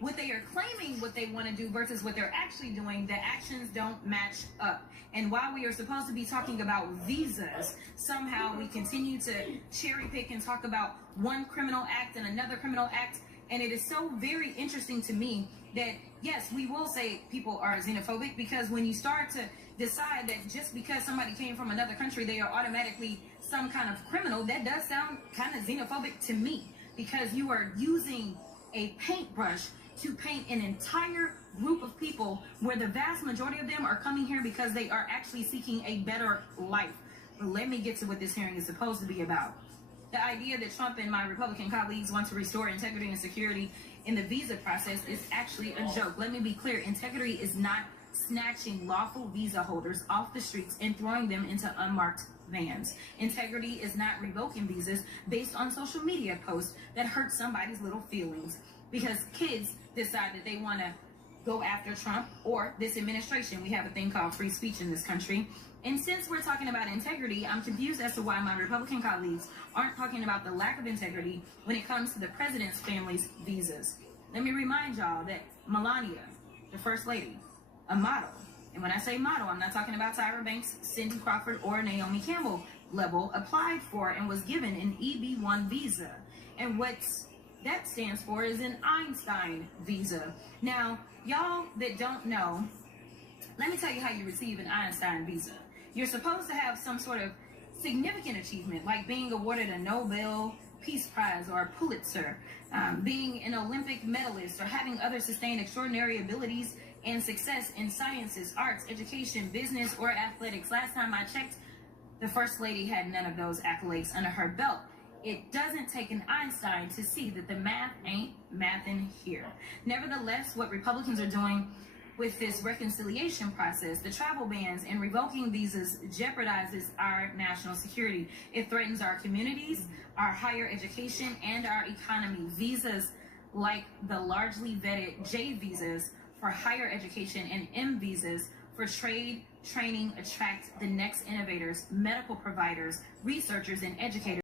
what they are claiming what they want to do versus what they're actually doing, the actions don't match up. And while we are supposed to be talking about visas, somehow we continue to cherry pick and talk about one criminal act and another criminal act. And it is so very interesting to me that, yes, we will say people are xenophobic, because when you start to decide that just because somebody came from another country, they are automatically some kind of criminal, that does sound kind of xenophobic to me, because you are using a paintbrush to paint an entire group of people where the vast majority of them are coming here because they are actually seeking a better life. But let me get to what this hearing is supposed to be about. The idea that Trump and my Republican colleagues want to restore integrity and security in the visa process is actually a joke. Let me be clear. Integrity is not snatching lawful visa holders off the streets and throwing them into unmarked vans. Integrity is not revoking visas based on social media posts that hurt somebody's little feelings because kids decide that they want to go after Trump or this administration. We have a thing called free speech in this country. And since we're talking about integrity, I'm confused as to why my Republican colleagues aren't talking about the lack of integrity when it comes to the president's family's visas. Let me remind y'all that Melania, the first lady, a model, and when I say model, I'm not talking about Tyra Banks, Cindy Crawford, or Naomi Campbell level, applied for and was given an EB-1 visa. And what that stands for is an Einstein visa. Now, y'all that don't know, let me tell you how you receive an Einstein visa. You're supposed to have some sort of significant achievement, like being awarded a Nobel Peace Prize or a Pulitzer, being an Olympic medalist, or having other sustained extraordinary abilities and success in sciences, arts, education, business, or athletics. Last time I checked, the First Lady had none of those accolades under her belt. It doesn't take an Einstein to see that the math ain't mathin' here. Nevertheless, what Republicans are doing with this reconciliation process, the travel bans and revoking visas, jeopardizes our national security. It threatens our communities, our higher education, and our economy. Visas like the largely vetted J visas for higher education and M visas for trade, training, attract the next innovators, medical providers, researchers, and educators.